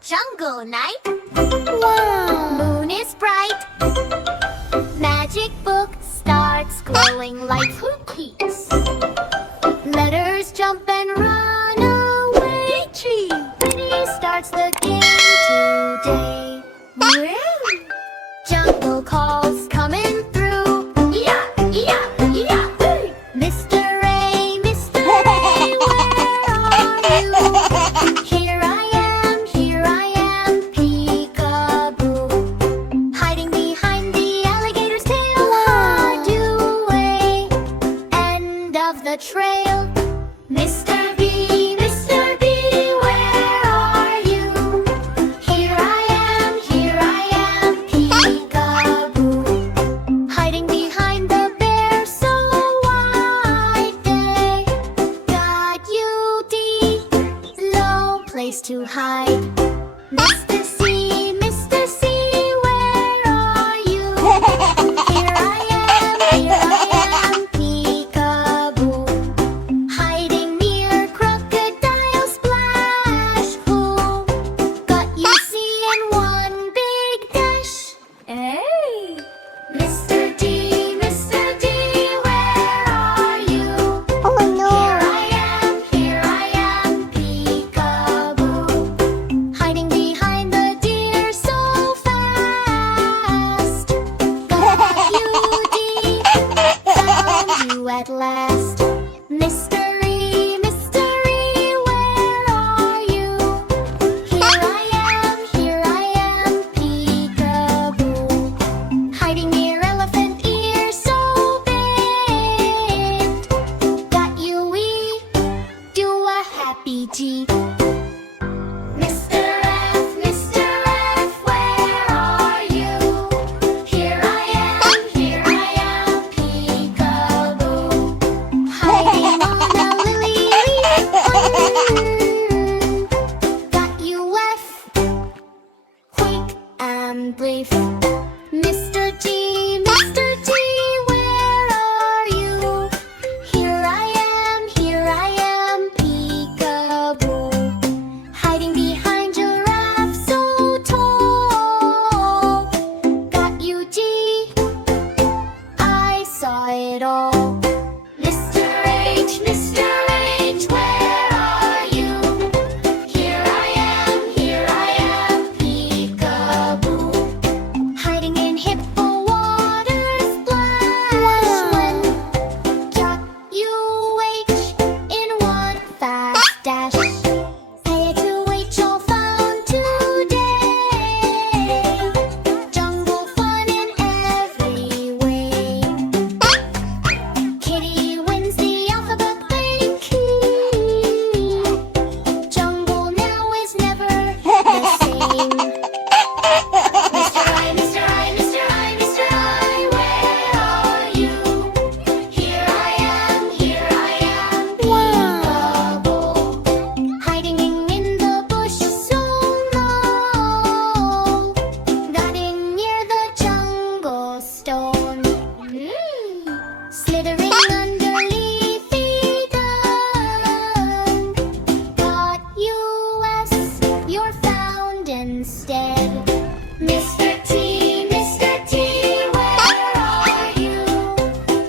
jungle night. Wow! Moon is bright. Magic book starts glowing like cookies. Letters jump and run away. Tree! Winnie starts the game today. Jungle calls coming through. Yeah, yeah, yeah. Mr. Ray, Mr. Ray, where are you? Here I am, peekaboo. Hiding behind the alligator's tail. Hard away, end of the trail. Mr. B, where are you? Here I am, peekaboo. Hiding behind the bear, so wide day. Got you deep, low place to hide. Mr. C, where are you? Here I am, peekaboo. Hiding near crocodile splash pool. Got you see in one big dash. Hey! Mr. D, where are you? Oh no! Here I am, peekaboo. Hiding behind the deer so fast. Got you deep, found you at last. Mystery, where are you? Here I am, peekaboo. Hiding near elephant ear so big. Got you do a happy G. Mr. F, where are you? Here I am, peekaboo. Hiding on a lily leaf. Got you F, quick and brief. Mr. G, where are you? Here I am, peekaboo. Hiding behind giraffe so tall. Got you G, I saw it all. Mr. H, where are you? Here I am, peekaboo. Hiding in hippo water splash. When got you H in one fast dash. Say to H all found today. Jungle fun in every way. Kitty wins the alphabet thank you. Jungle now is never the same. Mr. I, where are you? Here I am, peekaboo. Hiding in the bush so low. Got in near the jungle stone. Slithering under leafy dung. Got you S, you're found instead. Mr. T, where are you?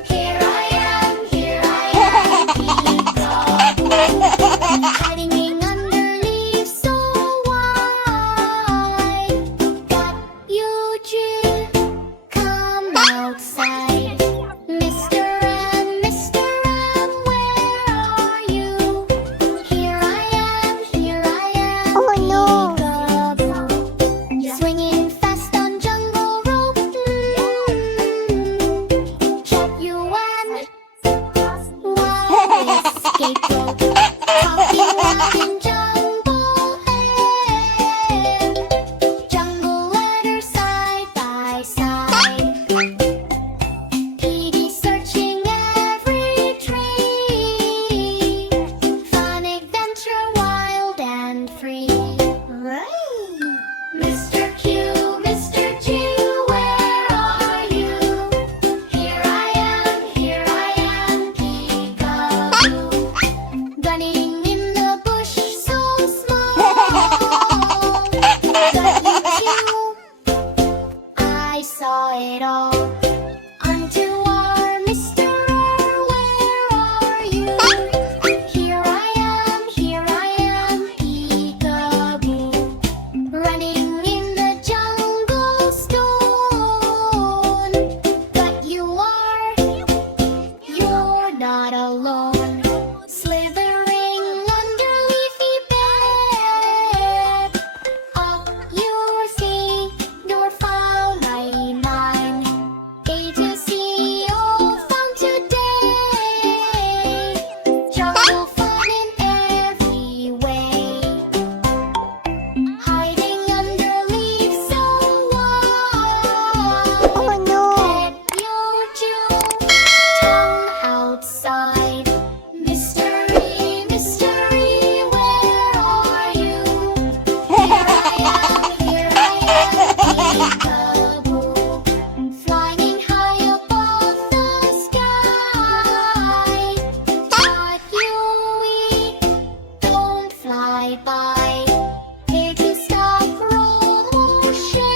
Here I am, peekaboo. Hiding under leaves so wide. Got you G, come outside. Mr. M, where are you? Here I am, Oh no! peekaboo. Swinging fast on jungle rope. Trap you and wild escape rope. Talking loud in jungle air. Jungle letters side by side. PD searching every tree. Fun adventure wild and free. Mr. Q, G, where are you? Here I am, peekaboo. Running in the bush so small. by. Kitty, stop rushing.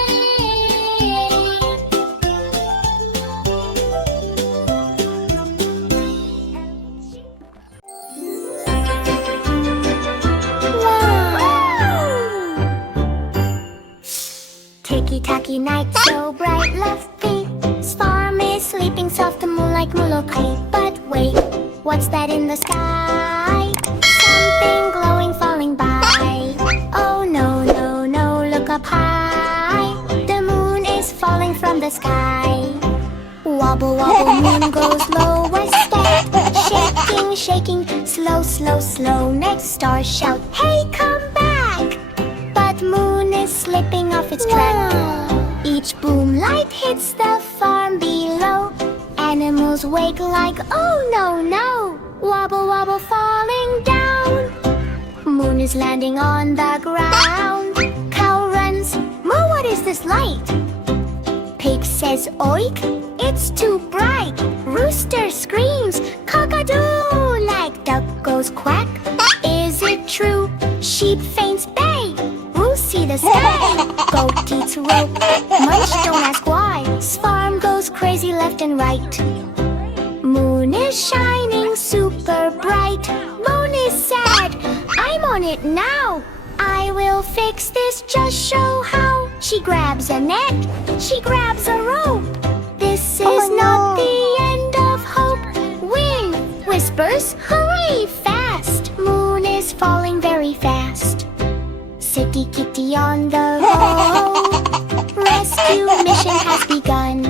Ticky-tacky night, so bright, lovely. Farm is sleeping soft, the moonlight mulokay. But wait, what's that in the sky? Something glowing falling by. Oh no, no, no, look up high. The moon is falling from the sky. Wobble, wobble, moon goes low, a step. Shaking, shaking, slow, slow, slow. Next star shout, hey, come back. But moon is slipping off its track. Each boom light hits the farm below. Animals wake like, oh no, no. Wobble, wobble, falling down. Moon is landing on the ground. Cow runs, moo, what is this light? Pig says, oik, it's too bright. Rooster screams, cock-a-doo, like duck goes quack. Is it true? Sheep faints bay. See the sky. Goat eats rope. Munch, don't ask why. Farm goes crazy left and right. Moon is shining super bright. Moon is sad. I'm on it now. I will fix this, just show how. She grabs a net. She grabs a rope. This is not the end of hope. Wind whispers, hurry fast. Moon is falling very fast. City kitty on the road. Rescue mission has begun.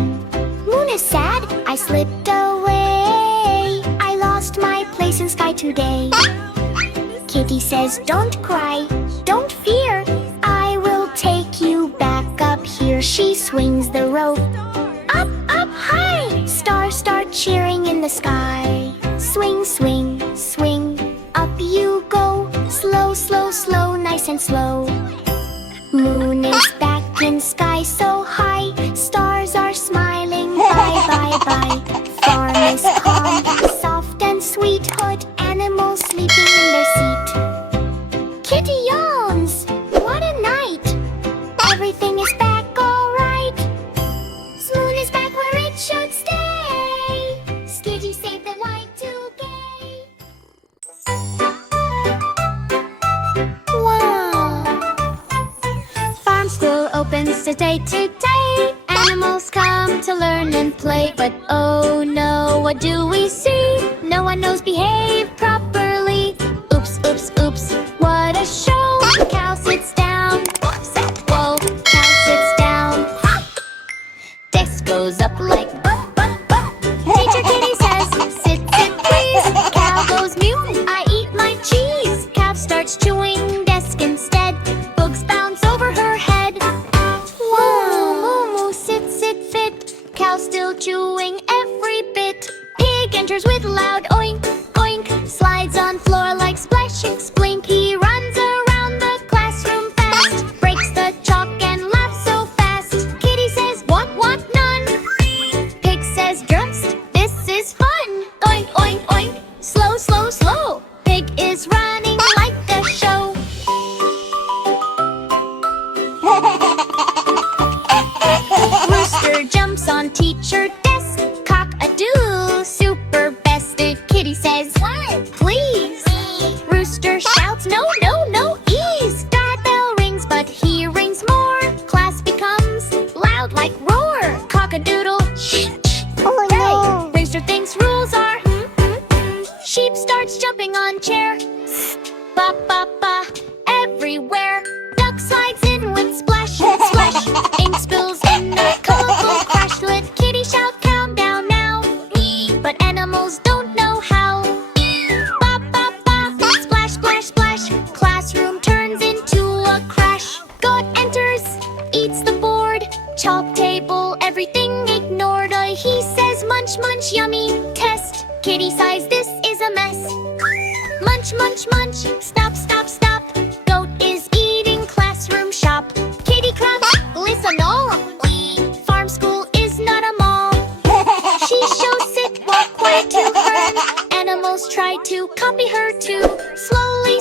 Moon is sad, I slipped away. I lost my place in sky today. Kitty says, don't cry, don't fear. I will take you back up here. She swings the rope. Up, up, high. Stars start cheering in the sky. Swing, swing, swing. Up you go. Slow, slow, slow, nice and slow. Moon is back in sky so high. Stars are smiling, bye, bye, bye. Farm is calm, soft and sweet. Hood animals sleeping in their seat. Kitty yawns, what a night. Everything is back alright. Moon is back where it should stay. Skitty saved the Y2K. School opens today. Animals come to learn and play. But oh no, what do we see? No one knows behave properly. Oops, oops, oops, what a show. Cow sits down. Whoa, cow sits down. Desk goes up like bup, bup, bup. Teacher Kitty says, sit, sit, please. Cow goes mew, I eat my cheese. Cow starts chewing desk instead. Bugs bounce over her head. Cow still chewing every bit. Pig enters with loud oink, oink. Slides on floor like splashing splink. He runs around the classroom fast. Breaks the chalk and laughs so fast. Kitty says, what, none. Pig says, drums, this is fun. Oink, oink, oink. Slow, slow, slow. Pig is running like the show. Rooster jumps on teacher desk. Cock-a-doo, super bested. Kitty says, what? Please. Rooster shouts, no, no, no, ease. Doorbell rings, but he rings more. Class becomes loud like roar. Cock-a-doodle, shh, shh. Oh no. Rooster thinks rules are Sheep starts jumping on chair. Ba, ba, ba, everywhere. Duck slides in with splash, splash. Ink spills in the colorful crash. Let Kitty shout, calm down now. But animals don't know how. Ba, ba, ba, splash, splash, splash. Classroom turns into a crash. Goat enters, eats the board. Chalk table, everything ignored. He says, munch, munch, yummy, test. Kitty sighs, this is a mess. Munch, munch, munch, stop, stop, stop. Goat is eating classroom shop. Kitty claps, listen all. Farm school is not a mall. She shows sit, walk quiet to her. Animals try to copy her too. Slowly,